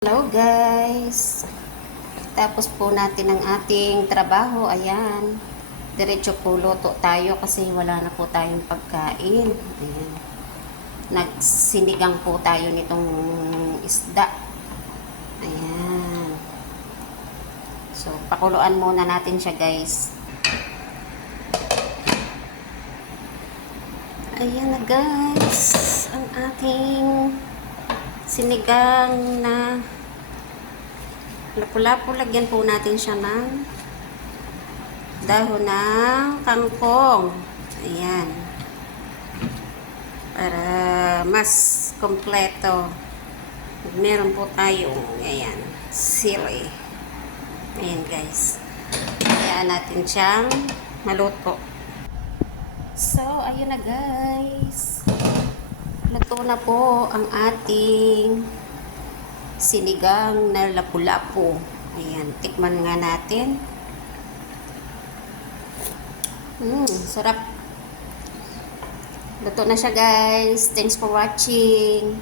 Hello guys! Tapos po natin ang ating trabaho. Ayan. Diretso po luto tayo kasi wala na po tayong pagkain. Ayan. Nagsinigang po tayo nitong isda. Ayan. So, pakuluan muna natin siya guys. Ayan na guys. Ang ating sinigang na lapu-lapu. Lagyan po natin siya ng dahon ng kangkong. Ayan. Para mas kompleto. Meron po tayong, ayan, sili. Ayan guys. Hayaan natin siyang maluto. So, ayun na guys. Luto na po ang ating sinigang na lapu-lapu. Ayan, tikman nga natin. Sarap. Luto na siya guys. Thanks for watching.